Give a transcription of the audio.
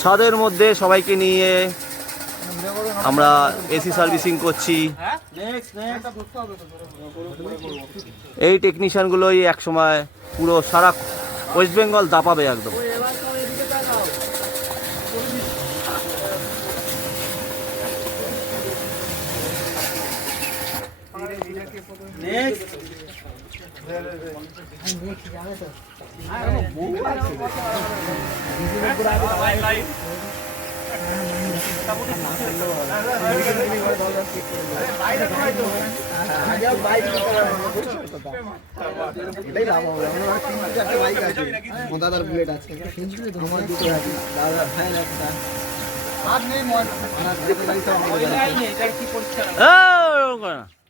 ছাদের মধ্যে সবাইকে নিয়ে আমরা এসি সার্ভিসিং করছি। এই টেকনিশিয়ানগুলোই এক সময় পুরো সারা ওয়েস্ট বেঙ্গল দাপাবে একদম। দাদার বুলেট আছে আমার দুটো আছে দাদা ভাইয়ের একটা আর নেই মন দুটো গাড়ি সব